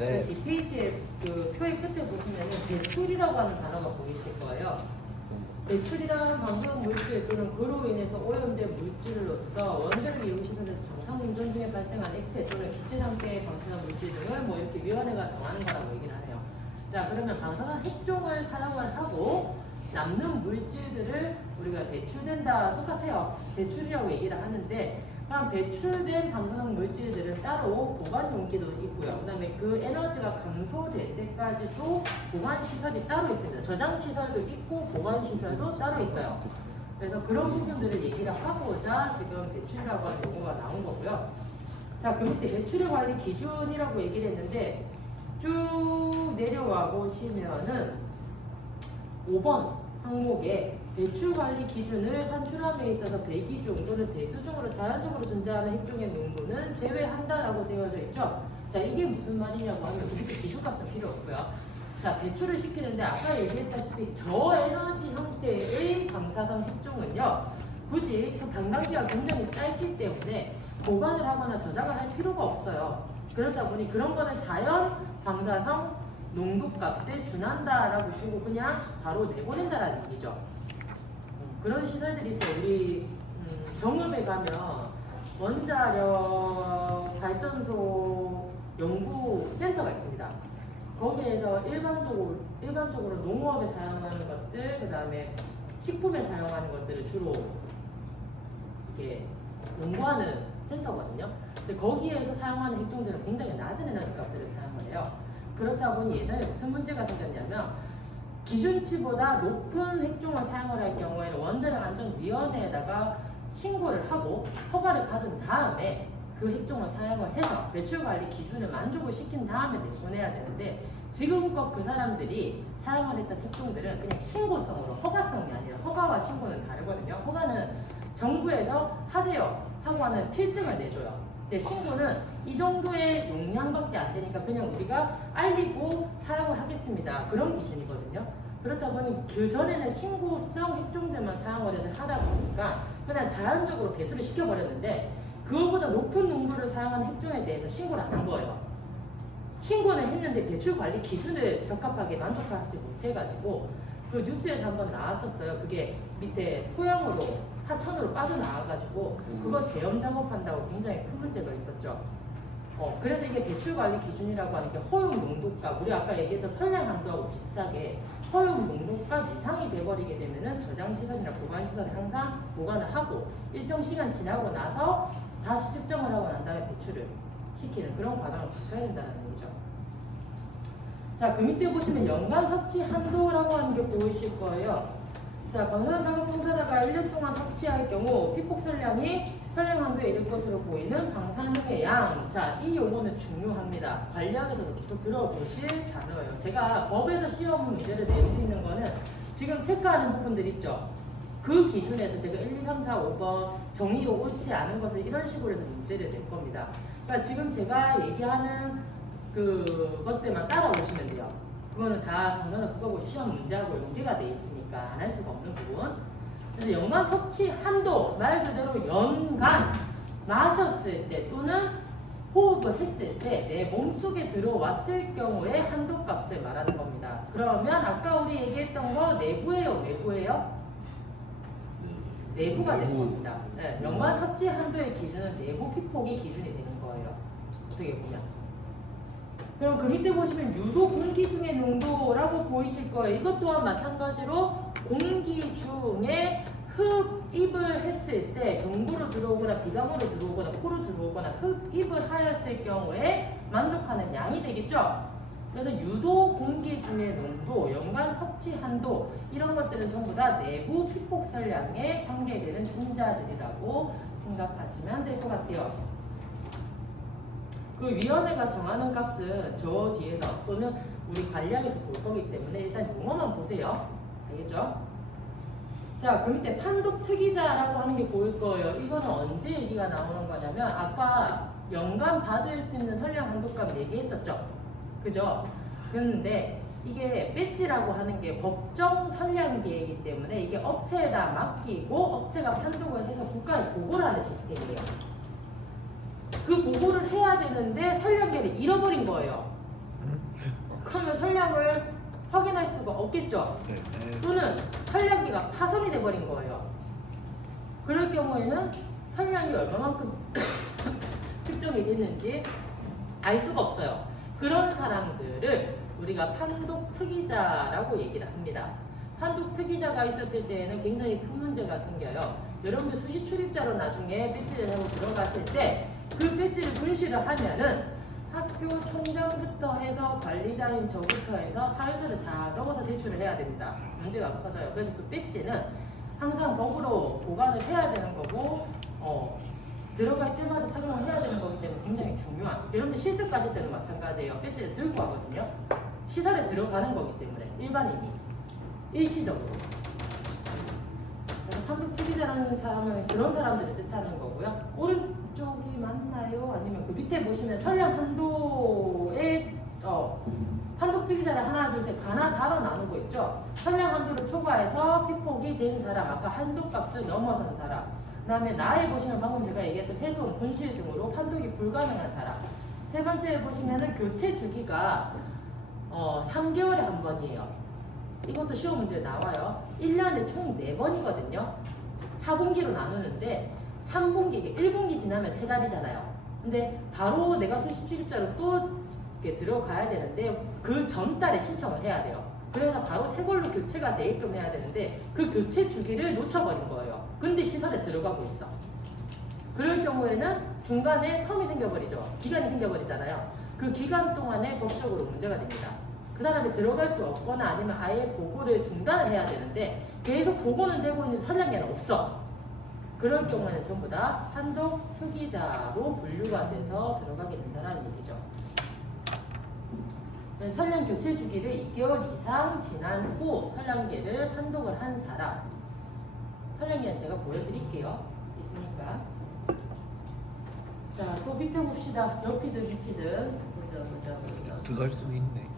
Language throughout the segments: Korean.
네. 뒷페이지에 그 표의 끝에 보시면은 배출이라고 하는 단어가 보이실 거예요. 배출이라는 방사능 물질 또는 그로 인해서 오염된 물질로서 원자력 이용 시설에서 정상 운전 중에 발생한 액체 또는 기체 상태의 방사능 물질 등을 뭐 이렇게 위원회가 정하는 거라고 얘기를 하네요. 자, 그러면 방사능 핵종을 사용을 하고 남는 물질들을 우리가 배출된다 똑같아요. 배출이라고 얘기를 하는데, 그럼 배출된 방사능 물질들은 따로 보관 용기도 있고요. 그다음에 그 에너지가 감소될 때까지도 보관 시설이 따로 있습니다. 저장 시설도 있고 보관 시설도 따로 있어요. 그래서 그런 부분들을 얘기를 하고자 지금 배출이라고 하는 용어가 나온 거고요. 자, 그 밑에 배출의 관리 기준이라고 얘기를 했는데 쭉 내려와 보시면은 5번 항목에 배출 관리 기준을 산출함에 있어서 배기중 또는 배수중으로 자연적으로 존재하는 핵종의 농도는 제외한다라고 되어져 있죠. 자, 이게 무슨 말이냐고 하면 우리도 기준값은 필요 없고요. 자, 배출을 시키는데 아까 얘기했다시피 저에너지 형태의 방사성 핵종은요, 굳이 그 방광기가 굉장히 짧기 때문에 보관을 하거나 저장을 할 필요가 없어요. 그렇다 보니 그런 거는 자연 방사성 농도값에 준한다라고 보고 그냥 바로 내보낸다라는 얘기죠. 그런 시설들이 있어요. 우리 정읍에 가면 원자력 발전소 연구센터가 있습니다. 거기에서 일반적으로 농업에 사용하는 것들, 그 다음에 식품에 사용하는 것들을 주로 이렇게 연구하는 센터거든요. 근데 거기에서 사용하는 핵종들은 굉장히 낮은 에너지 값들을 사용을 해요. 그렇다 보니 예전에 무슨 문제가 생겼냐면 기준치보다 높은 핵종을 사용을 할 경우에는 원자력안전위원회에다가 신고를 하고 허가를 받은 다음에 그 핵종을 사용을 해서 배출관리 기준을 만족을 시킨 다음에 내보내야 되는데, 지금껏 그 사람들이 사용을 했던 핵종들은 그냥 신고성으로, 허가성이 아니라, 허가와 신고는 다르거든요. 허가는 정부에서 하세요 하고 하는 필증을 내줘요. 근데 신고는 이 정도의 용량밖에 안 되니까 그냥 우리가 알리고 사용을 하겠습니다, 그런 기준이거든요. 그렇다 보니 그 전에는 신고성 핵종들만 사용을 해서 하다 보니까 그냥 자연적으로 배수를 시켜버렸는데, 그거보다 높은 농도를 사용하는 핵종에 대해서 신고를 안 한 거예요. 신고는 했는데 배출 관리 기준을 적합하게 만족하지 못해가지고 그 뉴스에서 한번 나왔었어요. 그게 밑에 토양으로, 하천으로 빠져나와가지고 그거 제염 작업한다고 굉장히 큰 문제가 있었죠. 그래서 이게 배출 관리 기준이라고 하는 게 허용 농도값, 우리 아까 얘기했던 선량 한도하고 비슷하게 허용 농도값 이상이 돼버리게 되면은 저장 시설이나 보관 시설에 항상 보관을 하고 일정 시간 지나고 나서 다시 측정을 하고 난 다음에 배출을 시키는 그런 과정을 거쳐야 된다는 얘기죠. 자, 그 밑에 보시면 연간 섭취 한도라고 하는 게 보이실 거예요. 자, 방사능 작업 공사자가 1년 동안 섭취할 경우 피폭 선량이 선량 한도에 이를 것으로 보이는 방사능의 양. 자, 이 용어는 중요합니다. 관리학에서도 계속 들어보실 단어예요. 제가 법에서 시험 문제를 낼 수 있는 거는 지금 체크하는 부분들 있죠. 그 기준에서 제가 1, 2, 3, 4, 5번 정의로 옳지 않은 것을 이런 식으로 해서 문제를 낼 겁니다. 그러니까 지금 제가 얘기하는 그것들만 따라오시면 돼요. 그거는 다 방사능 국가고시 시험 문제하고 연계가 돼 있으니까 안 할 수가 없는 부분. 그래서 연간 섭취 한도, 말 그대로 연간 마셨을 때 또는 호흡을 했을 때 내 몸속에 들어왔을 경우에 한도 값을 말하는 겁니다. 그러면 아까 우리 얘기했던 거 내부예요, 외부예요? 내부가 되는 겁니다. 네, 연간 섭취 한도의 기준은 내부 피폭이 기준이 되는 거예요. 어떻게 보면. 그럼 그 밑에 보시면 유도 공기 중의 농도라고 보이실 거예요. 이것 또한 마찬가지로 공기 중에 흡입을 했을 때 경구로 들어오거나 비강으로 들어오거나 코로 들어오거나 흡입을 하였을 경우에 만족하는 양이 되겠죠. 그래서 유도 공기 중의 농도, 연간 섭취 한도 이런 것들은 전부 다 내부 피폭 선량에 관계되는 분자들이라고 생각하시면 될 것 같아요. 그 위원회가 정하는 값은 저 뒤에서 또는 우리 관리학에서 볼 거기 때문에 일단 용어만 보세요. 알겠죠? 자, 그 밑에 판독 특이자라고 하는 게 보일 거예요. 이거는 언제 얘기가 나오는 거냐면 아까 연간 받을 수 있는 선량 한도값 얘기했었죠. 그죠? 근데 이게 배지라고 하는 게 법정 선량 계획이기 때문에 이게 업체에다 맡기고 업체가 판독을 해서 국가에 보고를 하는 시스템이에요. 그 보고를 해야 되는데 선량계를 잃어버린 거예요. 그러면 선량을 확인할 수가 없겠죠. 네. 또는 선량계가 파손이 돼버린 거예요. 그럴 경우에는 선량이 얼마만큼 특정이 됐는지 알 수가 없어요. 그런 사람들을 우리가 판독특이자라고 얘기를 합니다. 판독특이자가 있었을 때에는 굉장히 큰 문제가 생겨요. 여러분들 수시 출입자로 나중에 배지를 하고 들어가실 때 그 배지를 분실을 하면은 학교 총장부터 해서 관리자인 저부터 해서 사유서를 다 적어서 제출을 해야 됩니다. 문제가 커져요. 그래서 그 배지는 항상 법으로 보관을 해야 되는 거고 들어갈 때마다 착용을 해야 되는 거기 때문에 굉장히 중요한. 여러분들 실습 가실 때는 마찬가지예요. 배지를 들고 가거든요. 시설에 들어가는 거기 때문에 일반인이 일시적으로. 그래서 판독특이자라는 사람은 그런 사람들을 뜻하는 거고요. 오른쪽이 맞나요? 아니면 그 밑에 보시면 선량 한도에 판독특이자를 하나 둘 셋 가나 다로 나누고 있죠. 선량 한도를 초과해서 피폭이 된 사람, 아까 한도값을 넘어선 사람. 그 다음에 나에 보시면 방금 제가 얘기했던 훼손, 분실 등으로 판독이 불가능한 사람. 세 번째에 보시면은 교체 주기가 3개월에 한 번이에요. 이것도 시험 문제에 나와요. 1년에 총 4번이거든요. 4분기로 나누는데 3분기, 이게 1분기 지나면 3달이잖아요. 근데 바로 내가 수시 출입자로 또 이렇게 들어가야 되는데 그 전달에 신청을 해야 돼요. 그래서 바로 새 걸로 교체가 되게끔 해야 되는데 그 교체 주기를 놓쳐버린 거예요. 근데 시설에 들어가고 있어. 그럴 경우에는 중간에 텀이 생겨버리죠. 기간이 생겨버리잖아요. 그 기간 동안에 법적으로 문제가 됩니다. 그 사람이 들어갈 수 없거나 아니면 아예 보고를 중단을 해야 되는데 계속 보고는 되고 있는 선량계는 없어. 그럴 경우에는 전부 다 판독특이자로 분류가 돼서 들어가게 된다는 얘기죠. 선량 교체 주기를 2개월 이상 지난 후 선량계를 판독을 한 사람. 선량계는 제가 보여드릴게요. 있으니까. 자, 또 밑에 봅시다. 옆이든 밑이든. 보자. 들어갈 수 있네.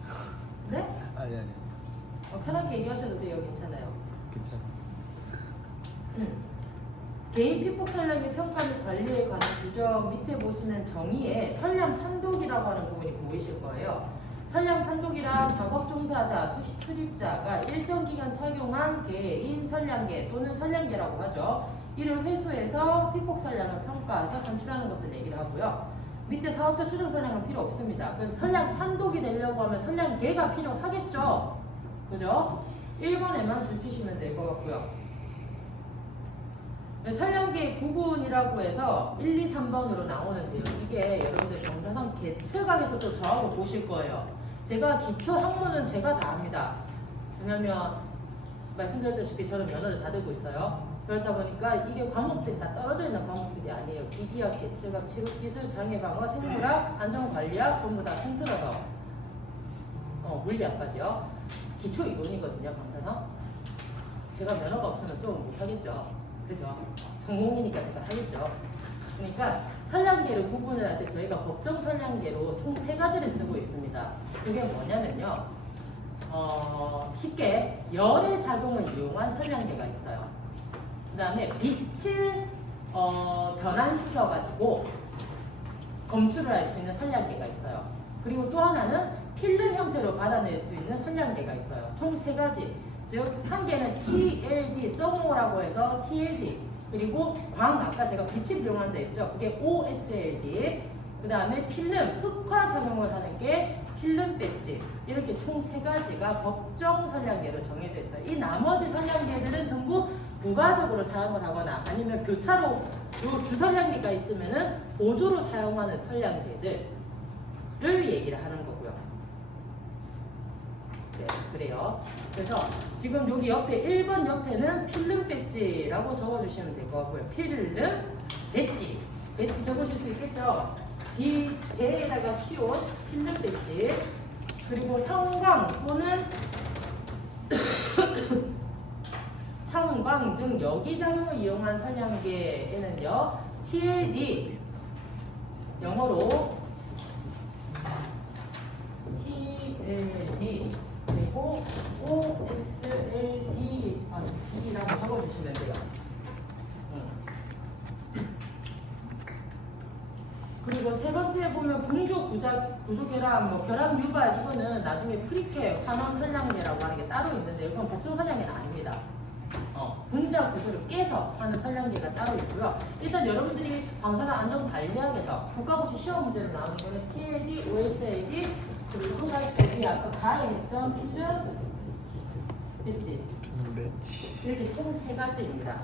네? 아니. 편하게 얘기하셔도 돼요. 괜찮아요. 괜찮아. 개인 피폭 선량의 평가 및 관리에 관한 규정 밑에 보시면 정의에 선량 판독이라고 하는 부분이 보이실 거예요. 선량 판독이란 작업 종사자, 수시 출입자가 일정 기간 착용한 개인 선량계 또는 선량계라고 하죠. 이를 회수해서 피폭 선량을 평가해서 산출하는 것을 얘기를 하고요. 밑에 사업자 추정 선량은 필요 없습니다. 그래서 선량 판독이 되려고 하면 선량계가 필요하겠죠. 그죠? 1번에만 줄치시면 될 것 같고요. 선량계 구분이라고 해서 1, 2, 3번으로 나오는데요. 이게 여러분들 경사선 계측학에서도 저하고 보실 거예요. 제가 기초 학문은 제가 다 합니다. 왜냐면 말씀드렸다시피 저는 면허를 다 들고 있어요. 그렇다 보니까 이게 과목들이 다 떨어져 있는 과목들이 아니에요. 기기학, 계측학, 취급기술, 장애방어, 생물학, 안전관리학 전부 다 통틀어서 물리학까지요. 기초 이론이거든요. 경사선. 제가 면허가 없으면 수업 못 하겠죠. 그죠? 전공이니까 제가 하겠죠. 그러니까 선량계를 구분을 할 때 저희가 법정 선량계로 총 3가지를 쓰고 있습니다. 그게 뭐냐면요. 쉽게 열의 작용을 이용한 선량계가 있어요. 그 다음에 빛을 변환시켜가지고 검출을 할 수 있는 선량계가 있어요. 그리고 또 하나는 필름 형태로 받아낼 수 있는 선량계가 있어요. 총 3가지. 즉, 한 개는 TLD, 써모라고 해서 TLD, 그리고 아까 제가 빛을 이용한다 했죠. 그게 OSLD, 그 다음에 필름, 흑화 작용을 하는 게 필름 배지. 이렇게 총 3가지가 법정 선량계로 정해져 있어요. 이 나머지 선량계들은 전부 부가적으로 사용을 하거나 아니면 교차로 요 주선량계가 있으면은 보조로 사용하는 선량계들을 얘기를 하는 거고요. 네, 그래요. 그래서 지금 여기 옆에 1번 옆에는 필름 배지라고 적어주시면 될 것 같고요. 필름 배지. 배지 적으실 수 있겠죠? 배에다가 씌운 필름 배지. 그리고 형광 또는 상광 등 여기작용을 이용한 선량계에는요. TLD 영어로 TLD 그리고 OSLD라고 적어주시면 돼요. 그리고 세 번째 보면 분조 구조결함, 뭐 결함 유발 이거는 나중에 프리케 환원 선량계라고 하는 게 따로 있는데 이건 복종 선량계는 아닙니다. 분자 구조를 깨서 하는 선량계가 따로 있고요. 일단 여러분들이 방사선 안전관리학에서 국가고시 시험 문제로 나오는 거는 TLD, OSLD 그리고 또 가지 아까 가에 했던 필름 배지 이렇게 총 3가지입니다.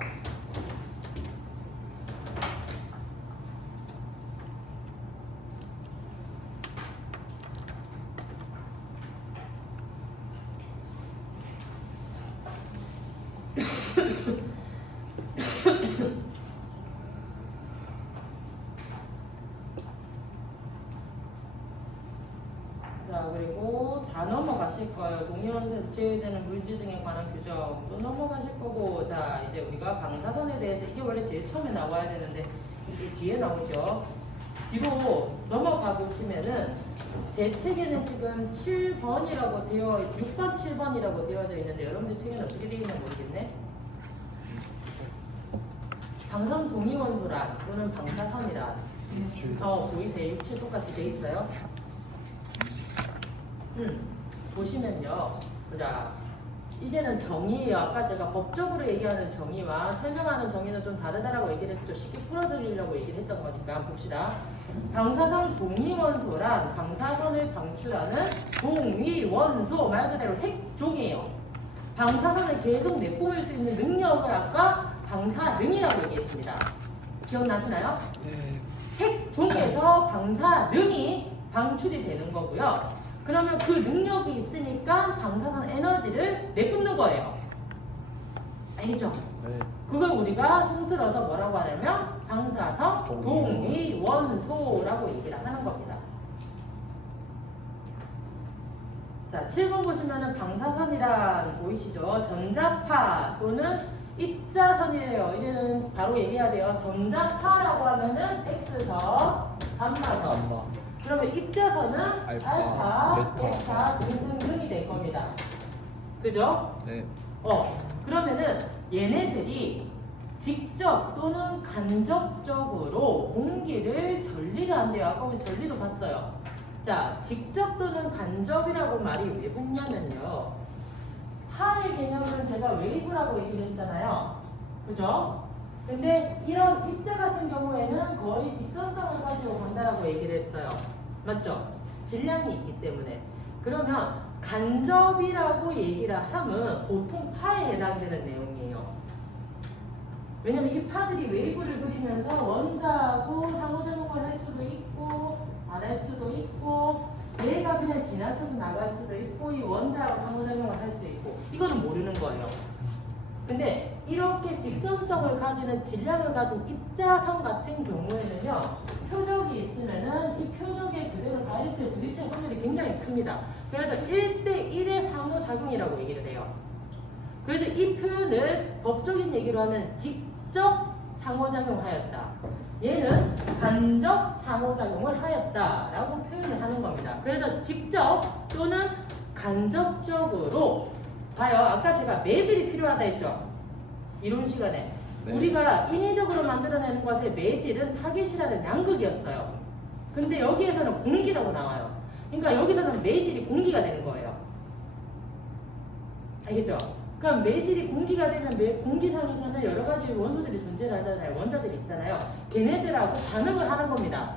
자, 그리고 다 넘어가실 거예요. 동위원소에서 제외되는 물질 등에 관한 규정 또 넘어가실 거고, 자, 이제 우리가 방사선에 대해서 이게 원래 제일 처음에 나와야 되는데 이게 뒤에 나오죠. 뒤로 넘어가 보시면은 제 책에는 지금 7번이라고 6번, 7번이라고 되어져 있는데 여러분들 책에는 어떻게 되어 있나 모르겠네. 방사선 동위원소란 또는 방사선이란 보이세요? 6, 7 똑같이 돼 있어요. 보시면요. 자, 이제는 정의예요. 아까 제가 법적으로 얘기하는 정의와 설명하는 정의는 좀 다르다라고 얘기를 했죠. 쉽게 풀어드리려고 얘기를 했던 거니까 봅시다. 방사선 동위원소란 방사선을 방출하는 동위원소, 말 그대로 핵종이에요. 방사선을 계속 내뿜을 수 있는 능력을 아까 방사능이라고 얘기했습니다. 기억나시나요? 네. 핵종에서 방사능이 방출이 되는 거고요. 그러면 그 능력이 있으니까 방사선 에너지를 내뿜는 거예요. 알겠죠? 네. 그걸 우리가 통틀어서 뭐라고 하냐면 방사선 동위원소라고 얘기를 하는 겁니다. 자, 7번 보시면은 방사선이란 보이시죠? 전자파 또는 입자선이래요. 이제는 바로 얘기해야 돼요. 전자파라고 하면은 X선, 감마선. 그러면 입자선은 알파, 베타 등등등이 될 겁니다. 그죠? 네. 그러면은 얘네들이 직접 또는 간접적으로 공기를 전리를 한대요. 아까 우리 전리도 봤어요. 자, 직접 또는 간접이라고 말이 왜 붙냐면요. 파의 개념은 제가 웨이브라고 얘기를 했잖아요. 그죠? 근데 이런 입자 같은 경우에는 거의 직선성을 가지고 간다라고 얘기를 했어요. 맞죠? 질량이 있기 때문에. 그러면 간접이라고 얘기를 하면 보통 파에 해당되는 내용이에요. 왜냐면 이 파들이 웨이브를 그리면서 원자하고 상호작용을 할 수도 있고 안 할 수도 있고 얘가 그냥 지나쳐서 나갈 수도 있고 이 원자하고 상호작용을 할 수 있고 이거는 모르는 거예요. 근데 이렇게 직선성을 가지는 질량을 가진 입자선 같은 경우에는요, 표적이 있으면은 이 표적에 그대로 다이렉트 부딪힐 확률이 굉장히 큽니다. 그래서 1대1의 상호작용이라고 얘기를 해요. 그래서 이 표현을 법적인 얘기로 하면 직접 상호작용하였다. 얘는 간접 상호작용을 하였다라고 표현을 하는 겁니다. 그래서 직접 또는 간접적으로 봐요. 아까 제가 매질이 필요하다 했죠. 이론 시간에. 네. 우리가 인위적으로 만들어내는 것의 매질은 타겟이라는 양극이었어요. 근데 여기에서는 공기라고 나와요. 그러니까 여기서는 매질이 공기가 되는 거예요. 알겠죠? 그럼 매질이 공기가 되면 공기상에서는 여러 가지 원소들이 존재하잖아요. 원자들이 있잖아요. 걔네들하고 반응을 하는 겁니다.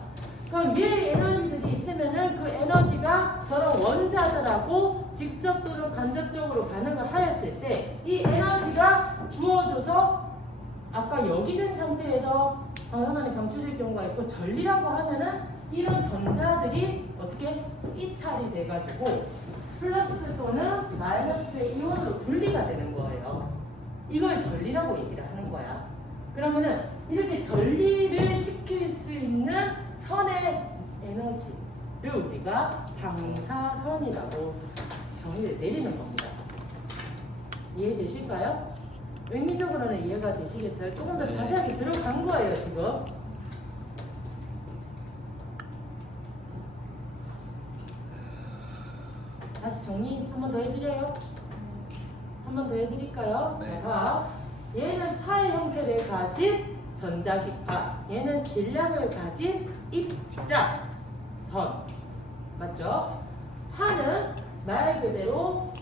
그럼 위에 에너지들이 있으면은 그 에너지가 저런 원자들하고 직접 또는 간접적으로 반응을 하였을 때 이 에너지가 주어져서 아까 역이된 상태에서 방사선이 방출될 경우가 있고 전리라고 하면은 이런 전자들이 어떻게 이탈이 돼가지고 플러스 또는 마이너스의 이온으로 분리가 되는 거예요. 이걸 전리라고 얘기를 하는 거야. 그러면은 이렇게 전리를 시킬 수 있는 선의 에너지를 우리가 방사선이라고 정의를 내리는 겁니다. 이해되실까요? 의미적으로는 이해가 되시겠어요? 조금 더 자세하게 들어간 거예요, 지금. 다시 정리 한 번 더 해드려요? 한 번 더 해드릴까요? 네. 자, 얘는 파의 형태를 가진 전자기파, 얘는 질량을 가진 입자선. 맞죠? 파는 말 그대로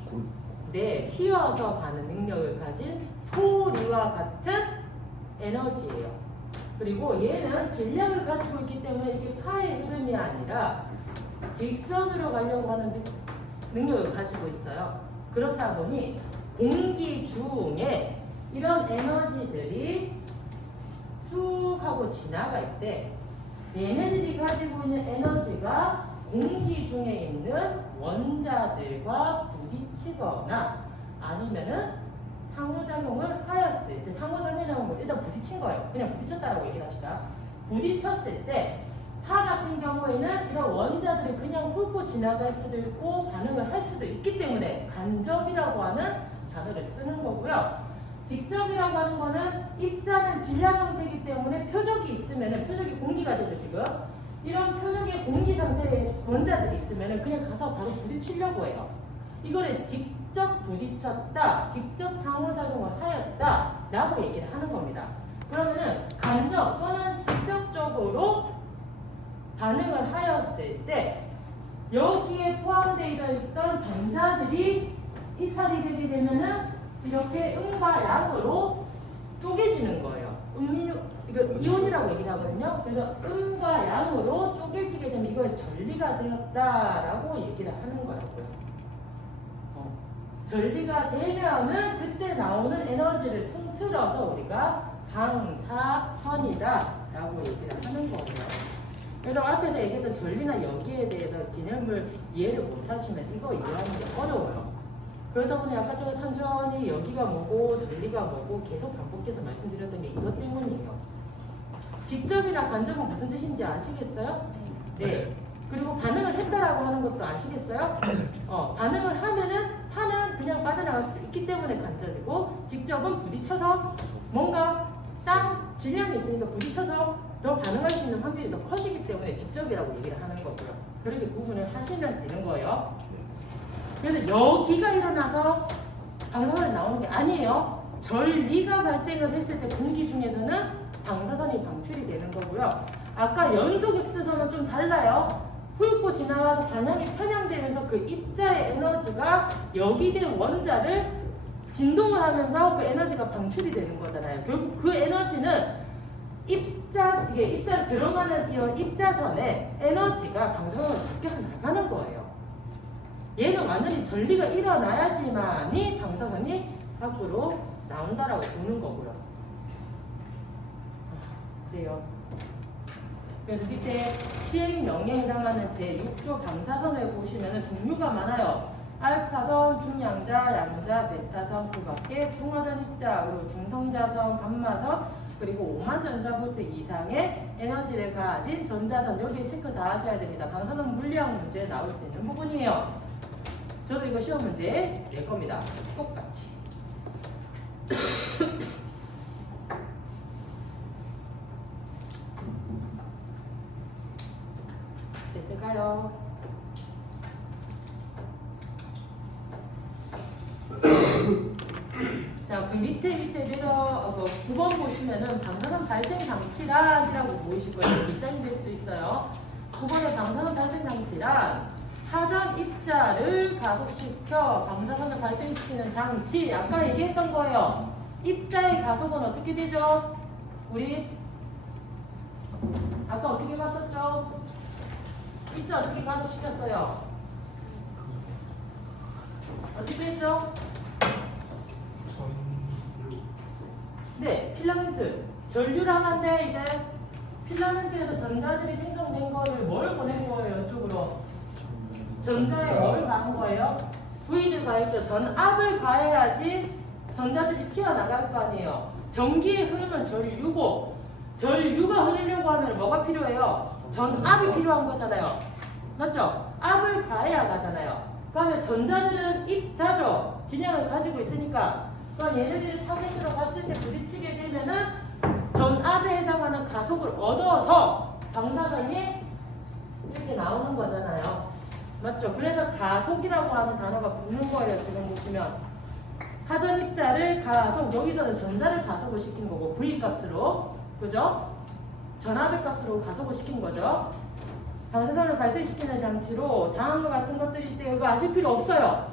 휘어서 가는 능력을 가진 소리와 같은 에너지예요. 그리고 얘는 질량을 가지고 있기 때문에 이게 파의 흐름이 아니라 직선으로 가려고 하는 능력을 가지고 있어요. 그렇다 보니 공기 중에 이런 에너지들이 쑥 하고 지나갈 때 얘네들이 가지고 있는 에너지가 공기 중에 있는 원자들과 부딪히거나 아니면은 상호작용을 하였을 때, 상호작용이라는 건 일단 부딪힌 거예요. 그냥 부딪혔다라고 얘기를 합시다. 부딪혔을 때 파 같은 경우에는 이런 원자들이 그냥 훑고 지나갈 수도 있고 반응을 할 수도 있기 때문에 간접이라고 하는 단어를 쓰는 거고요. 직접이라고 하는 거는 입자는 질량 형태이기 때문에 표적이 있으면은, 표적이 공기가 되죠 지금. 이런 표적의 공기 상태의 원자들이 있으면은 그냥 가서 바로 부딪히려고 해요. 이거를 직접 부딪혔다, 직접 상호작용을 하였다 라고 얘기를 하는 겁니다. 그러면은 간접 또는 직접적으로 반응을 하였을 때 여기에 포함되어 있던 전자들이 이탈이 되게 되면은 이렇게 음과 양으로 쪼개지는 거예요. 이거 이온이라고 얘기를 하거든요. 그래서 음과 양으로 쪼개지게 되면 이걸 전리가 되었다라고 얘기를 하는 거라고요. 전리가 되면은 그때 나오는 에너지를 통틀어서 우리가 방사선이다라고 얘기를 하는 거예요. 그래서 앞에서 얘기했던 전리나 연기에 대해서 개념을 이해를 못하시면 이거 이해하는 게 어려워요. 그러다 보니 아까 제가 천천히 연기가 뭐고 전리가 뭐고 계속 반복해서 말씀드렸던 게 이것 때문이에요. 직접이나 간접은 무슨 뜻인지 아시겠어요? 네. 그리고 반응을 했다라고 하는 것도 아시겠어요? 반응을 하면은 파는 그냥 빠져나갈 수도 있기 때문에 간접이고, 직접은 부딪혀서 뭔가 땅 질량이 있으니까 부딪혀서 더 반응할 수 있는 확률이 더 커지기 때문에 직접이라고 얘기를 하는 거고요. 그렇게 구분을 하시면 되는 거예요. 그래서 여기가 일어나서 방사선이 나오는 게 아니에요. 전리가 발생을 했을 때 공기 중에서는 방사선이 방출이 되는 거고요. 아까 연속 X선은 좀 달라요. 훑고 지나가서 방향이 편향되면서 그 입자의 에너지가 여기된 원자를 진동을 하면서 그 에너지가 방출이 되는 거잖아요. 결국 그 에너지는 이게 입자 들어가는 이런 입자선의 에너지가 방사선으로 바뀌어서 나가는 거예요. 얘는 완전히 전리가 일어나야지만이 방사선이 밖으로 나온다라고 보는 거고요. 그래요. 그래서 밑에 시행명령에 해당하는 제6조 방사선을 보시면 종류가 많아요. 알파선, 중양자, 양자, 베타선, 그 밖에 중화선 입자, 그리고 중성자선, 감마선, 그리고 5만 전자볼트 이상의 에너지를 가진 전자선, 여기 체크 다 하셔야 됩니다. 방사선 물리학 문제 나올 수 있는 부분이에요. 저도 이거 시험 문제 낼 겁니다. 똑같이. 됐을까요? 자, 그 밑에 내려 9번 보시면은 방사선 발생 장치란이라고 보이실 거예요. 밑장이 될 수도 있어요. 9번의 방사선 발생 장치란 하전 입자를 가속시켜 방사선을 발생시키는 장치. 아까 얘기했던 거예요. 입자의 가속은 어떻게 되죠? 우리 아까 어떻게 봤었죠? 입자 어떻게 가속시켰어요? 어떻게 했죠? 네, 필라멘트. 전류를 하는데 이제 필라멘트에서 전자들이 생성된 거를 뭘 보낸 거예요? 이쪽으로. 전자에 뭘 가는 거예요? V를 가했죠. 전압을 가해야지 전자들이 튀어나갈 거 아니에요. 전기의 흐름은 전류고, 전류가 흐르려고 하면 뭐가 필요해요? 전압이 필요한 거잖아요. 맞죠? 압을 가해야 가잖아요. 그러면 전자들은 입자죠. 질량을 가지고 있으니까. 그럼 얘네들이 타겟으로 갔을 때 부딪히게 되면은 전압에 해당하는 가속을 얻어서 방사선이 이렇게 나오는 거잖아요. 맞죠? 그래서 가속이라고 하는 단어가 붙는 거예요. 지금 보시면 하전 입자를 가속, 여기서는 전자를 가속을 시킨 거고 V 값으로, 그죠? 전압의 값으로 가속을 시킨 거죠. 방사선을 발생시키는 장치로 다음과 같은 것들이 있대요. 이거 아실 필요 없어요.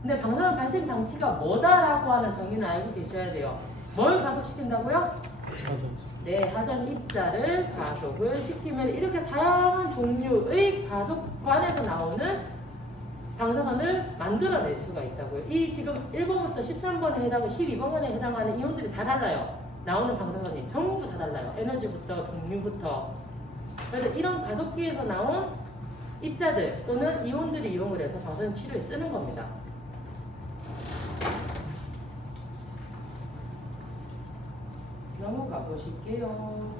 근데 방사선 발생 장치가 뭐다라고 하는 정의는 알고 계셔야 돼요. 뭘 가속시킨다고요? 네, 하전 입자를 가속을 시키면 이렇게 다양한 종류의 가속관에서 나오는 방사선을 만들어낼 수가 있다고요. 이 지금 1번부터 13번에 해당하고 12번에 해당하는 이온들이 다 달라요. 나오는 방사선이 전부 다 달라요. 에너지부터 종류부터. 그래서 이런 가속기에서 나온 입자들 또는 이온들을 이용을 해서 방사선 치료에 쓰는 겁니다. 넘어가 보실게요.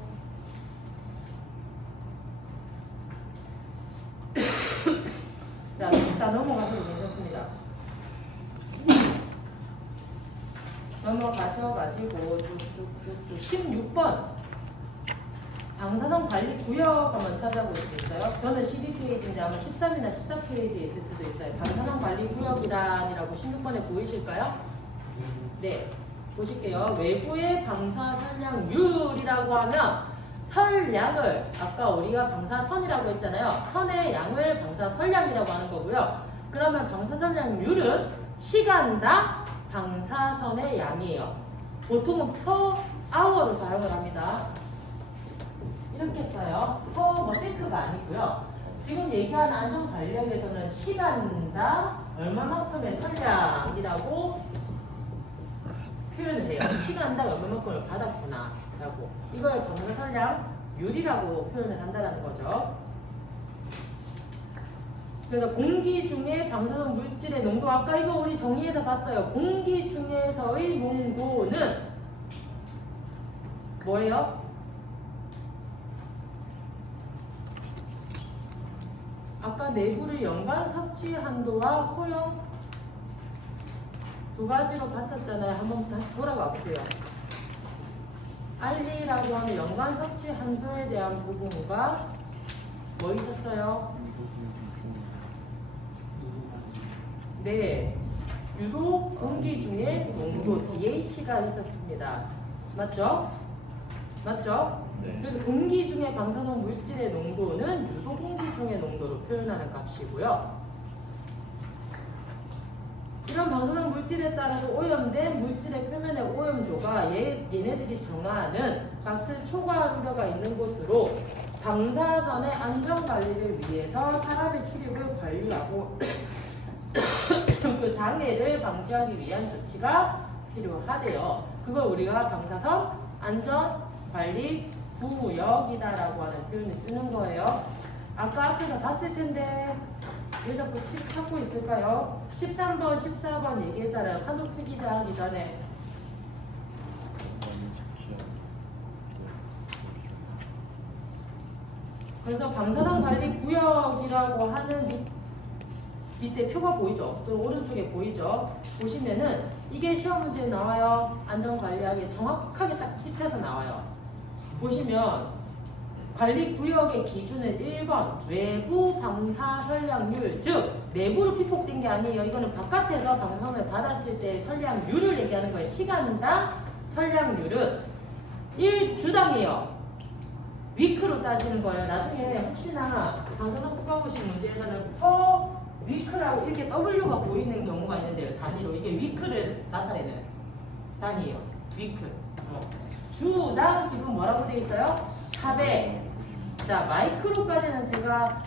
자, 일단 넘어가셔도 괜찮습니다. 넘어가셔가지고 16번 방사선 관리 구역 한번 찾아볼 수 있어요. 저는 12페이지인데 아마 13이나 14페이지에 있을 수도 있어요. 방사선 관리 구역이란이라고 16번에 보이실까요? 네, 보실게요. 외부의 방사선량률이라고 하면 설량을 아까 우리가 방사선이라고 했잖아요. 선의 양을 방사선량이라고 하는 거고요. 그러면 방사선량률은 시간당 방사선의 양이에요. 보통은 per hour로 사용을 합니다. 이렇게 써요. per 세트가 아니고요. 지금 얘기하는 안전관리학에서는 시간당 얼마만큼의 선량이라고 표현을 해요. 시간당 얼마만큼을 받았구나 라고. 이걸 방사선량률이라고 표현을 한다는 거죠. 그래서 공기 중에 방사선 물질의 농도, 아까 이거 우리 정의해서 봤어요. 공기 중에서의 농도는 뭐예요? 아까 내부를 연간 섭취 한도와 호용 두 가지로 봤었잖아요. 한번 다시 돌아가 보세요. 알리라고 하는 연간 섭취 한도에 대한 부분과 뭐 있었어요? 네, 유도 공기 중에 농도 DAC가 있었습니다. 맞죠? 맞죠? 네. 그래서 공기 중에 방사선 물질의 농도는 유도 공기 중의 농도로 표현하는 값이고요. 이런 방사선 물질에 따라서 오염된 물질의 표면의 오염도가 얘네들이 정하는 값을 초과할 우려가 있는 곳으로 방사선의 안전관리를 위해서 사람의 출입을 관리하고 그 장애를 방지하기 위한 조치가 필요하대요. 그걸 우리가 방사선 안전관리 구역이다라고 하는 표현을 쓰는 거예요. 아까 앞에서 봤을 텐데 왜 자꾸 찾고 있을까요? 13번, 14번 얘기했잖아요. 판독 특이자 하기 전에. 그래서 방사선 관리 구역이라고 하는 밑에 표가 보이죠? 또 오른쪽에 보이죠? 보시면은 이게 시험 문제에 나와요. 안전관리하게 정확하게 딱 짚혀서 나와요. 보시면 관리 구역의 기준은 1번 외부 방사선량률, 즉 내부로 피폭된 게 아니에요. 이거는 바깥에서 방사선을 받았을 때 선량률을 얘기하는 거예요. 시간당 선량률은 1주당이에요. 위크로 따지는 거예요. 나중에 혹시나 방사선 국가고시 문제에서는 per 위크라고 이렇게 W가 보이는 경우가 있는데요. 단위로 이게 위크를 나타내는 단위예요. 위크. 주당 지금 뭐라고 되어 있어요? 400. 자, 마이크로까지는 제가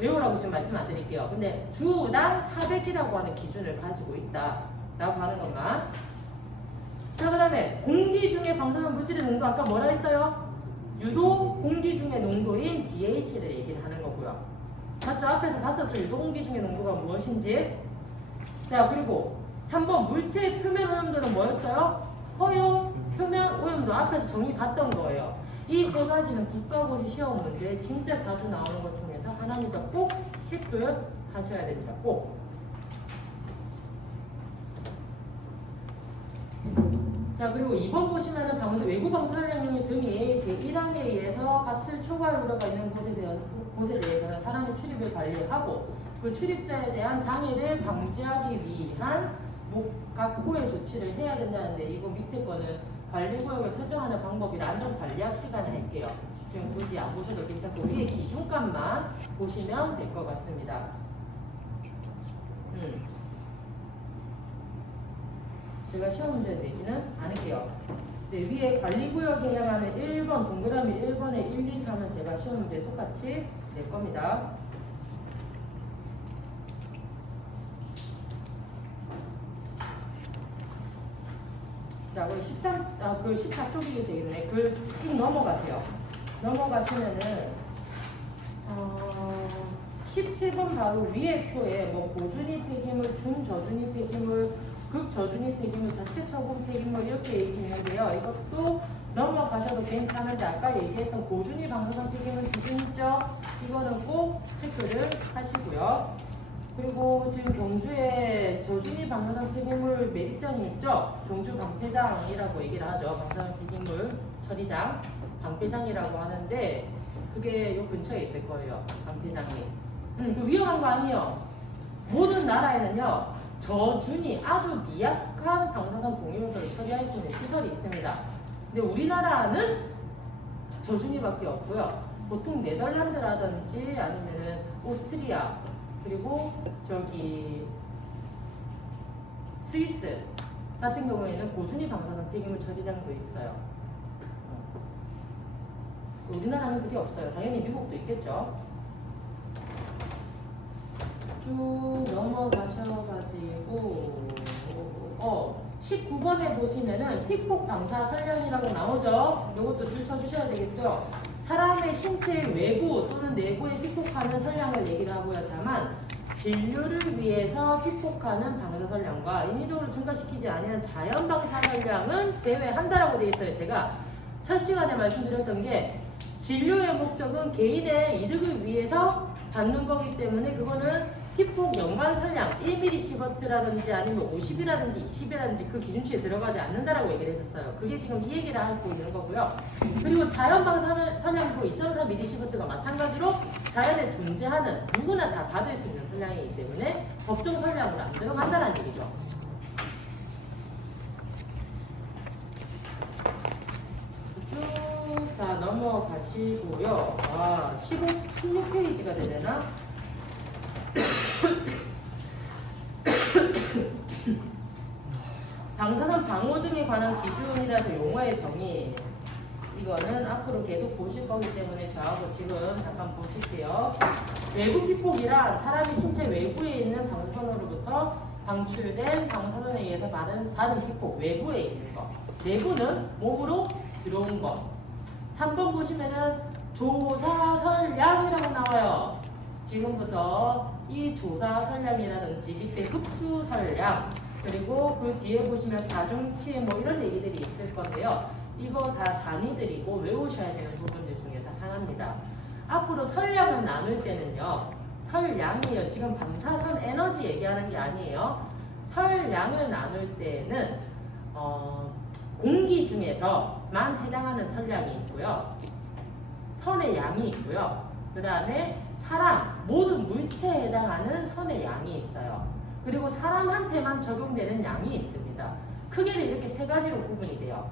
외우라고 지금 말씀 안 드릴게요. 근데 주당 400이라고 하는 기준을 가지고 있다라고 하는 것만. 자, 그 다음에 공기 중에 방사선 물질의 농도 아까 뭐라 했어요? 유도 공기 중의 농도인 DAC를 얘기를 하는 거고요. 맞죠? 앞에서 봤었죠? 유도 공기 중의 농도가 무엇인지. 자, 그리고 3번 물질 표면 오염도는 뭐였어요? 허용 표면 오염도 앞에서 정의 봤던 거예요. 이 세 가지는 국가고시 시험 문제에 진짜 자주 나오는 것 중에서 하나니까 꼭 체크하셔야 됩니다. 꼭. 자, 그리고 2번 보시면은 외부 방사선량률 등이 제1항에 의해서 값을 초과할 우려가 있는 곳에 대해서는 사람의 출입을 관리하고 그 출입자에 대한 장애를 방지하기 위한 각고의 조치를 해야 된다는데 이거 밑에 거는 관리구역을 설정하는 방법이라 안전관리학 시간에 할게요. 지금 굳이 안 보셔도 괜찮고 위에 기준값만 보시면 될 것 같습니다. 제가 시험 문제 내지는 않을게요. 네, 위에 관리구역에 해당하는 1번 동그라미 1번에 1, 2, 3은 제가 시험 문제 똑같이 낼 겁니다. 자, 그럼 14쪽이게 되겠네. 쭉 넘어가세요. 넘어가시면은 17번 바로 위에 표에 뭐 고준위 폐기물, 중저준위 폐기물, 극저준위 폐기물, 자체 처분 폐기물 이렇게 얘기했는데요. 이것도 넘어가셔도 괜찮은데 아까 얘기했던 고준위 방사선 폐기물 기준 있죠? 이거는 꼭 체크를 하시고요. 그리고 지금 경주에 저준위 방사선 폐기물 매립장이 있죠? 경주 방패장이라고 얘기를 하죠. 방사선 폐기물 처리장, 방패장이라고 하는데 그게 요 근처에 있을 거예요. 방패장이. 그 위험한 거 아니에요. 모든 나라에는요. 저준위 아주 미약한 방사선 동위요소를 처리할 수 있는 시설이 있습니다. 근데 우리나라는 저준위밖에 없고요. 보통 네덜란드라든지 아니면은 오스트리아 그리고 저기 스위스 같은 경우에는 고준위 방사선 폐기물 처리장도 있어요. 우리나라는 그게 없어요. 당연히 미국도 있겠죠. 쭉 넘어가셔가지고 19번에 보시면은 픽폭 방사 설량이라고 나오죠. 이것도 줄 쳐주셔야 되겠죠. 사람의 신체 외부 또는 내부에 픽폭하는 설량을 얘기를 하고요. 다만 진료를 위해서 픽폭하는 방사 설량과 인위적으로 증가시키지 아니한 자연 방사 설량은 제외한다라고 되어 있어요. 제가 첫 시간에 말씀드렸던 게 진료의 목적은 개인의 이득을 위해서 받는 거기 때문에 그거는 픽폭 연관 설량 1mS라든지 아니면 50이라든지 20이라든지 그 기준치에 들어가지 않는다라고 얘기를 했었어요. 그게 지금 이 얘기를 하고 있는 거고요. 그리고 자연 방사 설량도 2.4mS가 마찬가지로 자연에 존재하는 누구나 다 받을 수 있는 설량이기 때문에 법정 설량으로 안 들어간다는 얘기죠. 쭉 다 넘어가시고요. 16페이지가 되려나? 방사선 방호 등에 관한 기준이라서 용어의 정의 이거는 앞으로 계속 보실 거기 때문에 저하고 지금 잠깐 보실게요. 외부 피폭이란 사람이 신체 외부에 있는 방사선으로부터 방출된 방사선에 의해서 받은 피폭, 외부에 있는 거. 내부는 몸으로 들어온 거. 3번 보시면은 조사설량이라고 나와요. 지금부터 이 조사설량이라든지 밑에 흡수설량 그리고 그 뒤에 보시면 다중치 뭐 이런 얘기들이 있을 건데요. 이거 다 단위들이고 외우셔야 되는 부분들 중에서 하나입니다. 앞으로 설량을 나눌 때는요. 설량이에요. 지금 방사선 에너지 얘기하는 게 아니에요. 설량을 나눌 때는 공기 중에서만 해당하는 설량이 있고요. 선의 양이 있고요. 그 다음에 사람, 모든 물체에 해당하는 선의 양이 있어요. 그리고 사람한테만 적용되는 양이 있습니다. 크게는 이렇게 세 가지로 구분이 돼요.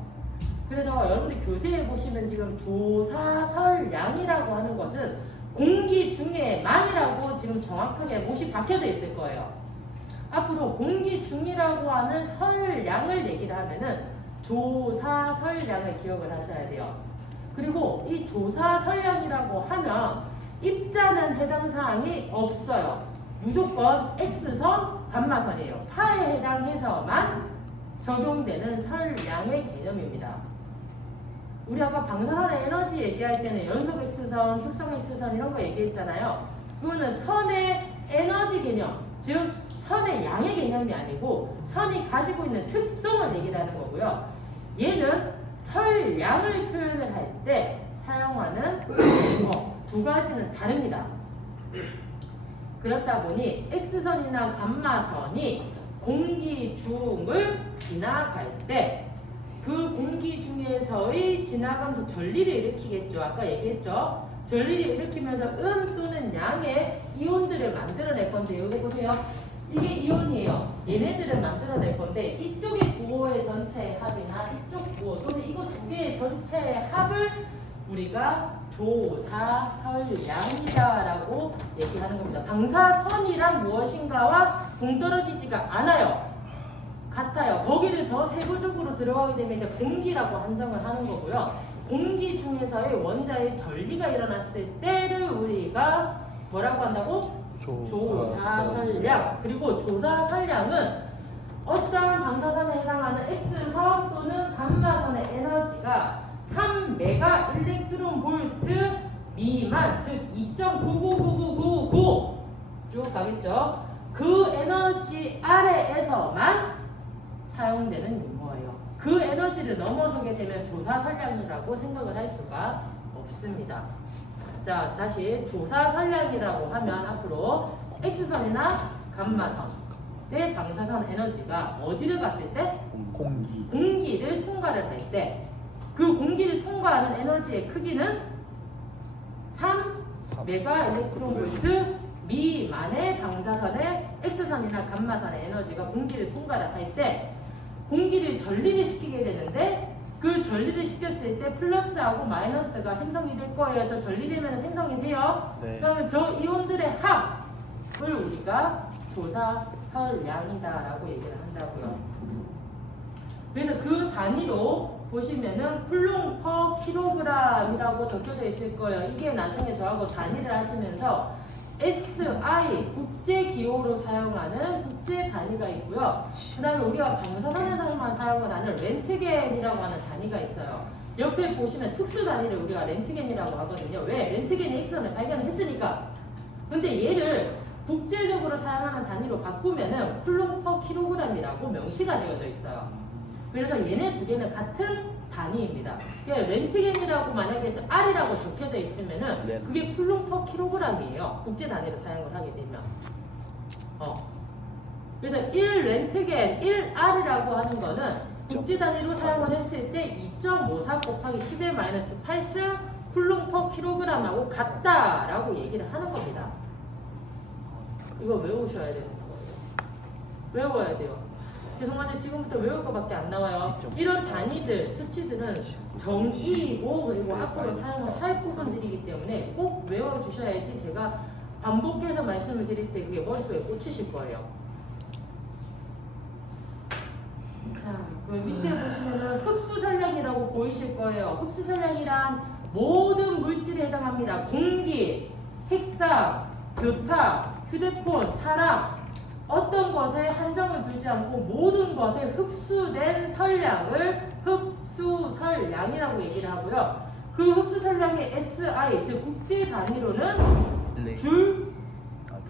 그래서 여러분들 교재에 보시면 지금 조사설량이라고 하는 것은 공기 중에만이라고 지금 정확하게 못이 박혀져 있을 거예요. 앞으로 공기 중이라고 하는 설량을 얘기를 하면은 조사설량을 기억을 하셔야 돼요. 그리고 이 조사설량이라고 하면 입자는 해당 사항이 없어요. 무조건 X선, 감마선이에요. 파에 해당해서만 적용되는 설량의 개념입니다. 우리 아까 방사선의 에너지 얘기할 때는 연속 X선, 특성 X선 이런 거 얘기했잖아요. 그거는 선의 에너지 개념, 즉 선의 양의 개념이 아니고 선이 가지고 있는 특성을 얘기를 하는 거고요. 얘는 설량을 표현을 할 때 사용하는 두 가지는 다릅니다. 그렇다 보니 X선이나 감마선이 공기 중을 지나갈 때 그 공기 중에서의 지나가면서 전리를 일으키겠죠. 아까 얘기했죠. 전리를 일으키면서 또는 양의 이온들을 만들어낼 건데 여기 보세요. 이게 이온이에요. 얘네들을 만들어낼 건데 이쪽의 구호의 전체의 합이나 이쪽 구호 또는 이거 두 개의 전체의 합을 우리가 조사설량이다라고 얘기하는 겁니다. 방사선이란 무엇인가와 동떨어지지가 않아요. 같아요. 거기를 더 세부적으로 들어가게 되면 이제 공기라고 한정을 하는 거고요. 공기 중에서의 원자의 전리가 일어났을 때를 우리가 뭐라고 한다고? 조사설량. 그리고 조사설량은 어떠한 방사선에 해당하는 X선 또는 감마선의 에너지가 3메가 일렉트론 볼트 미만, 즉 2.999999 쭉 가겠죠. 그 에너지 아래에서만 사용되는 용어예요. 그 에너지를 넘어서게 되면 조사설량이라고 생각을 할 수가 없습니다. 자, 다시 조사설량이라고 하면 앞으로 X선이나 감마선의 방사선 에너지가 어디를 갔을 때? 공기를 통과를 할 때 그 공기를 통과하는 에너지의 크기는 3메가 일렉트론 볼트 미만의 방사선의 X선이나 감마선의 에너지가 공기를 통과를 할 때 공기를 전리를 시키게 되는데 그 전리를 시켰을 때 플러스하고 마이너스가 생성이 될 거예요. 저 전리되면 생성이 돼요. 네. 그러면 저 이온들의 합을 우리가 조사설량이다라고 얘기를 한다고요. 그래서 그 단위로 보시면은 쿨롱 퍼 킬로그램이라고 적혀져 있을 거예요. 이게 나중에 저하고 단위를 하시면서 SI 국제 기호로 사용하는 국제 단위가 있고요. 그 다음에 우리가 방사선에서만 사용을 하는 렌트겐이라고 하는 단위가 있어요. 옆에 보시면 특수 단위를 우리가 렌트겐이라고 하거든요. 왜? 렌트겐이 X선을 발견을 했으니까. 근데 얘를 국제적으로 사용하는 단위로 바꾸면은 쿨롱 퍼 킬로그램이라고 명시가 되어져 있어요. 그래서 얘네 두 개는 같은 단위입니다. 그러니까 렌트겐이라고 만약에 R이라고 적혀져 있으면은 그게 쿨롱 퍼 킬로그램이에요. 국제 단위로 사용을 하게 되면. 그래서 1 렌트겐, 1R이라고 하는 거는 국제 단위로 사용을 했을 때 2.54 곱하기 10의 마이너스 8승 쿨롱 퍼 킬로그램하고 같다라고 얘기를 하는 겁니다. 이거 외우셔야 되는 거예요. 외워야 돼요. 죄송한데 지금부터 외울 것밖에 안 나와요. 이런 단위들, 수치들은 정의이고 그리고 앞으로 사용을 할 부분들이기 때문에 꼭 외워주셔야지 제가 반복해서 말씀을 드릴 때 그게 머릿속에 꽂히실 거예요. 자, 그 밑에 보시면은 흡수설량이라고 보이실 거예요. 흡수설량이란 모든 물질에 해당합니다. 공기, 책상, 교탁, 휴대폰, 사람 어떤 것에 한정을 두지 않고 모든 것에 흡수된 설량을 흡수설량이라고 얘기를 하고요. 그 흡수설량의 SI, 즉 국제 단위로는 줄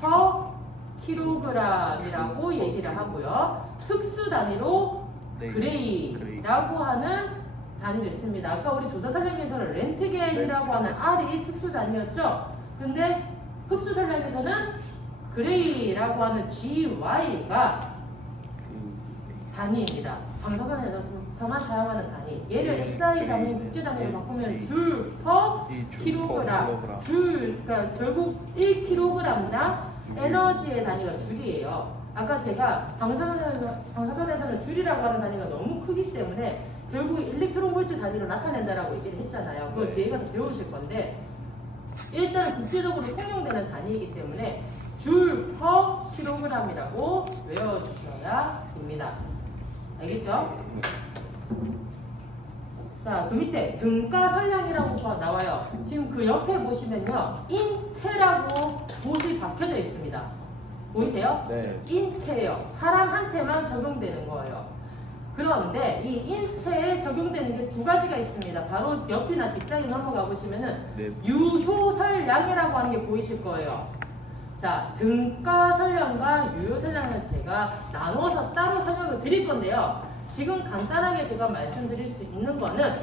퍼 킬로그램이라고 얘기를 하고요. 특수 단위로 그레이라고 하는 단위를 씁니다. 아까 우리 조사설량에서는 렌트겐이라고 하는 R이 특수 단위였죠. 근데 흡수설량에서는 그레이라고 하는 GY가 단위입니다. 방사선에서만 사용하는 단위. 얘를 SI 단위, 국제 단위로 바꾸면 줄 퍼 킬로그램. 그러니까 결국 1kg당 에너지의 단위가 줄이에요. 아까 제가 방사선에서는 줄이라고 하는 단위가 너무 크기 때문에 결국 일렉트론 볼트 단위로 나타낸다라고 얘기를 했잖아요. 그걸 뒤에 가서 배우실 건데 일단 국제적으로 통용되는 단위이기 때문에 줄 퍼 킬로그램이라고 외워주셔야 됩니다. 알겠죠? 자, 그 밑에 등가설량이라고 나와요. 지금 그 옆에 보시면요. 인체라고 못이 박혀져 있습니다. 보이세요? 네. 인체예요. 사람한테만 적용되는 거예요. 그런데 이 인체에 적용되는 게 두 가지가 있습니다. 바로 옆이나 뒷장에 넘어가 보시면은 유효설량이라고 하는 게 보이실 거예요. 자, 등가설량과 유효설량은 제가 나눠서 따로 설명을 드릴 건데요. 지금 간단하게 제가 말씀드릴 수 있는 거는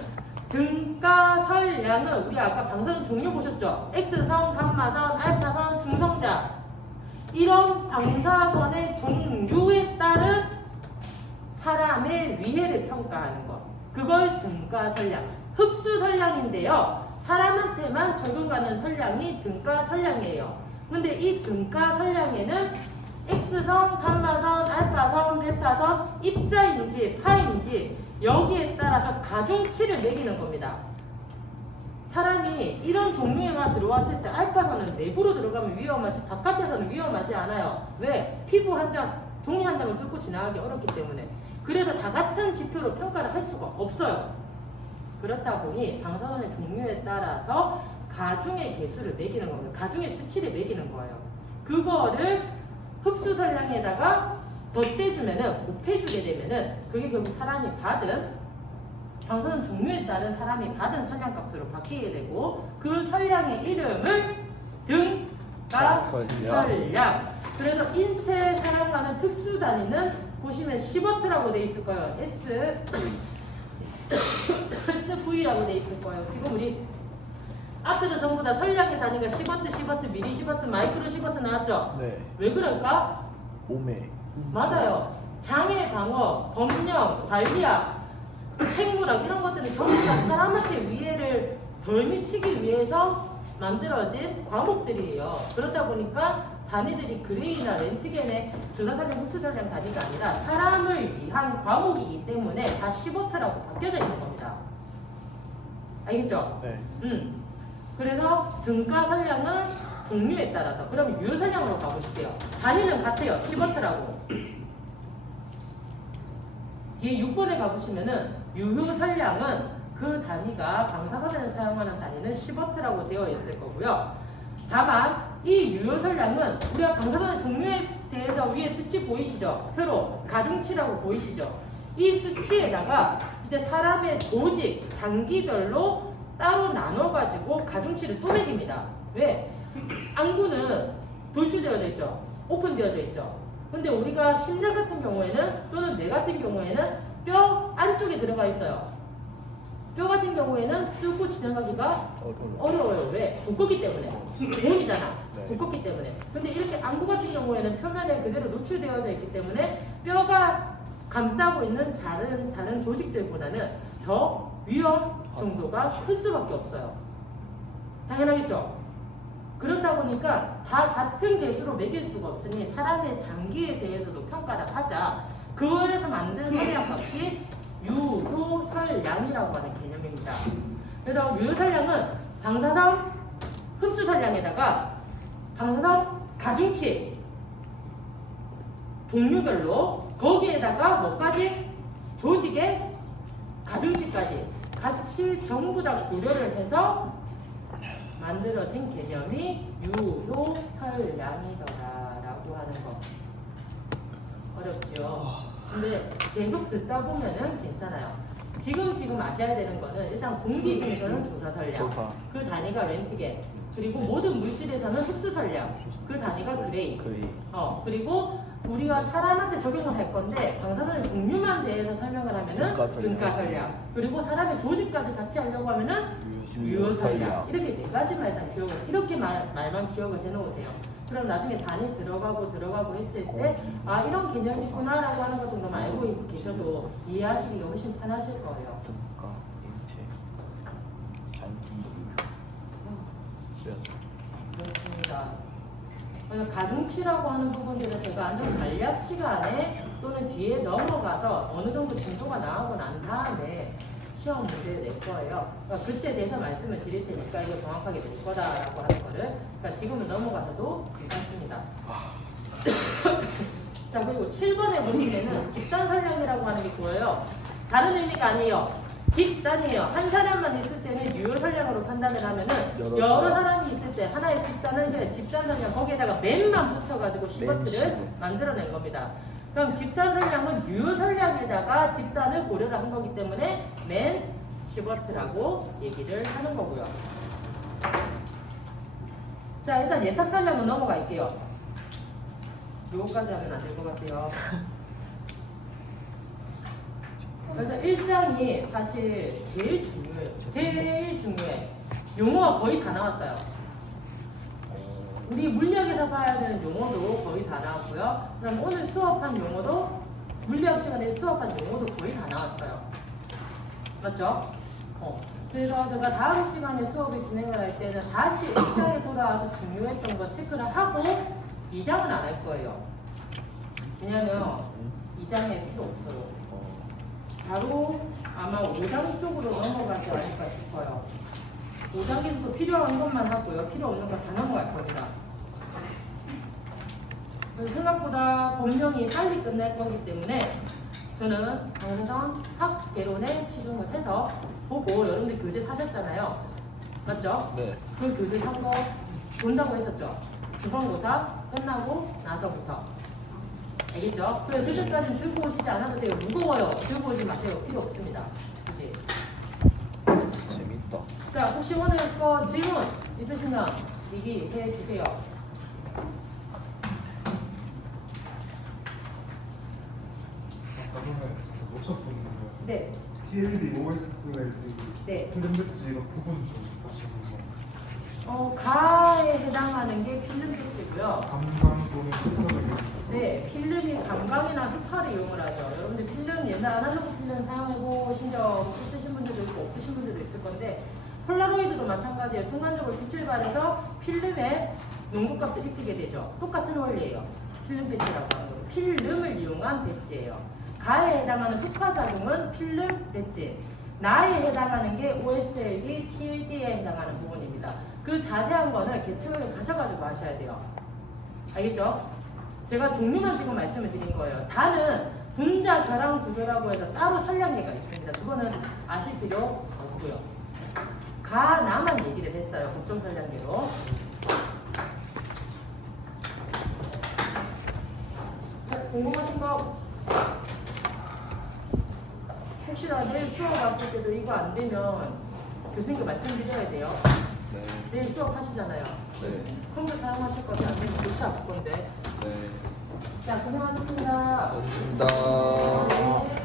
등가설량은 우리 아까 방사선 종류 보셨죠? X선, 감마선, 알파선, 중성자 이런 방사선의 종류에 따른 사람의 위해를 평가하는 것. 그걸 등가설량, 흡수설량인데요. 사람한테만 적용하는 설량이 등가설량이에요. 근데 이 등가설량에는 X선, 함선, 감마선, 알파선, 베타선, 입자인지 파인지 여기에 따라서 가중치를 매기는 겁니다. 사람이 이런 종류가 들어왔을 때 알파선은 내부로 들어가면 위험하지 바깥에서는 위험하지 않아요. 왜? 피부 한 장, 종이 한 장을 뚫고 지나가기 어렵기 때문에. 그래서 다 같은 지표로 평가를 할 수가 없어요. 그렇다 보니 방사선의 종류에 따라서 가중의 개수를 매기는 겁니다. 가중의 수치를 매기는 거예요. 그거를 흡수설량에다가 덧대주면은 곱해주게 되면은 그게 결국 사람이 받은 방사선 종류에 따른 사람이 받은 설량값으로 바뀌게 되고 그 설량의 이름을 등가설량. 그래서 인체에 사용하는 특수 단위는 보시면 시버트라고 돼 있을 거예요. SV라고 돼 있을 거예요. 지금 우리 앞에서 전부 다 설량의 단위가 시버트, 미리 시버트, 마이크로 시버트 나왔죠? 네. 왜 그럴까? 몸에. 맞아요. 장애 방어, 범령, 관리학, 생물학 이런 것들은 전부 다 사람한테 위해를 덜 미치기 위해서 만들어진 과목들이에요. 그러다 보니까 단위들이 그레이나 렌트겐의 주사설량, 흡수설량 단위가 아니라 사람을 위한 과목이기 때문에 다 시버트라고 바뀌어져 있는 겁니다. 알겠죠? 네. 그래서 등가설량은 종류에 따라서 그럼 유효설량으로 가보실게요. 단위는 같아요. 시버트라고. 뒤에 6번에 가보시면은 유효설량은 그 단위가 방사선에서 사용하는 단위는 시버트라고 되어 있을 거고요. 다만 이 유효설량은 우리가 방사선의 종류에 대해서 위에 수치 보이시죠? 표로 가중치라고 보이시죠? 이 수치에다가 이제 사람의 조직, 장기별로 따로 나눠가지고 가중치를 또 매깁니다. 왜? 안구는 돌출되어져 있죠. 오픈되어져 있죠. 근데 우리가 심장 같은 경우에는 또는 뇌 같은 경우에는 뼈 안쪽에 들어가 있어요. 뼈 같은 경우에는 뚫고 지나가기가 어려워요. 왜? 두껍기 때문에. 돈이잖아. 네. 두껍기 때문에. 근데 이렇게 안구 같은 경우에는 표면에 그대로 노출되어져 있기 때문에 뼈가 감싸고 있는 다른 조직들보다는 더 위험 정도가 클 수밖에 없어요. 당연하겠죠? 그렇다 보니까 다 같은 개수로 매길 수가 없으니 사람의 장기에 대해서도 평가를 하자. 그거에서 만든 설량값이 유효설량이라고 하는 개념입니다. 그래서 유효설량은 방사선 흡수설량에다가 방사선 가중치 종류별로 거기에다가 뭐까지? 조직의 가중치까지 같이 전부 다 고려를 해서 만들어진 개념이 유효설량이더라라고 하는 거. 어렵죠? 근데 계속 듣다 보면은 괜찮아요. 지금 아셔야 되는 거는 일단 공기 중에서는 조사설량, 그 단위가 렌트겐, 그리고 모든 물질에서는 흡수설량, 그 단위가 그레이. 그리고 우리가 사람한테 적용을 할 건데 방사선의 종류만 대해서 설명을 하면은 등가설량, 그리고 사람의 조직까지 같이 하려고 하면은 유효설량. 이렇게 네 가지만 일단 기억을, 이렇게 말만 기억을 해놓으세요. 그럼 나중에 단위 들어가고 했을 때 아 이런 개념이 있구나 라고 하는 것 정도만 알고 계셔도 이해하시기가 훨씬 편하실 거예요. 등가, 인체, 장기, 그렇습니다. 그래서 가중치라고 하는 부분들은 제가 안전 관리학 시간에 또는 뒤에 넘어가서 어느 정도 진도가 나오고 난 다음에 시험 문제를 낼 거예요. 그러니까 그때 대해서 말씀을 드릴 테니까 이거 정확하게 낼 거다라고 하는 거를. 그러니까 지금은 넘어가셔도 괜찮습니다. 자, 그리고 7번에 보시면은 집단설량이라고 하는 게 보여요. 다른 의미가 아니에요. 집단이에요. 한 사람만 있을 때는 유효설량으로 판단을 하면은 여러 사람이 있을 때 하나의 집단은 집단설량 거기에다가 맨만 붙여가지고 시버트를 만들어낸 겁니다. 그럼 집단설량은 유효설량에다가 집단을 고려를 한 거기 때문에 맨 시버트라고 얘기를 하는 거고요. 자, 일단 예탁설량은 넘어갈게요. 요거까지 하면 안 될 것 같아요. 그래서 1장이 사실 제일 중요해. 용어가 거의 다 나왔어요. 우리 물리학에서 봐야 되는 용어도 거의 다 나왔고요. 그럼 오늘 수업한 용어도 물리학 시간에 수업한 용어도 거의 다 나왔어요. 맞죠? 그래서 제가 다음 시간에 수업을 진행을 할 때는 다시 1장에 돌아와서 중요했던 거 체크를 하고 2장은 안 할 거예요. 왜냐면 2장에 필요 없어요. 어, 바로 아마 5장 쪽으로 넘어가지 않을까 싶어요. 5장에서도 필요한 것만 하고요. 필요 없는 거 다 넘어갈 겁니다. 그래서 생각보다 본명이 빨리 끝날 거기 때문에 저는 당장 학 개론에 치중을 해서 보고 여러분들 교재 사셨잖아요. 맞죠? 네. 그 교재 산 거 본다고 했었죠. 중간고사 끝나고 나서부터. 알겠죠? 그래서 그때까지는 들고 오시지 않아도 돼요. 무거워요. 들고 오지 마세요. 필요 없습니다. 그치? 재밌다. 자, 혹시 오늘 거 질문 있으시면 얘기해 주세요. 아까 전에 놓쳤었는데 네. TLD, OSLD, 네. 필름 배지 이런 부분 좀 다시 한번 가에 해당하는 게 필름 배치고요. 감강 또는 특허적인 네, 필름이 감광이나 흑화를 이용을 하죠. 여러분들 필름 옛날 아날로그 필름 사용해 보신 적 있으신 분들도 있고 없으신 분들도 있을 건데 폴라로이드도 마찬가지예요. 순간적으로 빛을 발해서 필름에 농도값을 입히게 되죠. 똑같은 원리예요. 필름 배치라고 하는 거예요. 필름을 이용한 배치예요. 가에 해당하는 흑화 작용은 필름 배치. 나에 해당하는 게 OSLD, TLD에 해당하는 부분입니다. 그 자세한 거는 계층을 가셔가지고 하셔야 돼요. 알겠죠? 제가 종류만 지금 말씀을 드린 거예요. 다는 분자 결항 구조라고 해서 따로 설량계가 있습니다. 그거는 아실 필요 없고요. 가, 나만 얘기를 했어요. 국정 설량계로. 자, 궁금하신 거? 혹시나 내일 수업 왔을 때도 이거 안 되면 교수님께 말씀드려야 돼요. 네. 내일 수업 하시잖아요. 네. 컴퓨터 사용하실 건데 안 되면 골치 아플 건데. 네. 자, 고생하셨습니다. 고맙습니다. 네.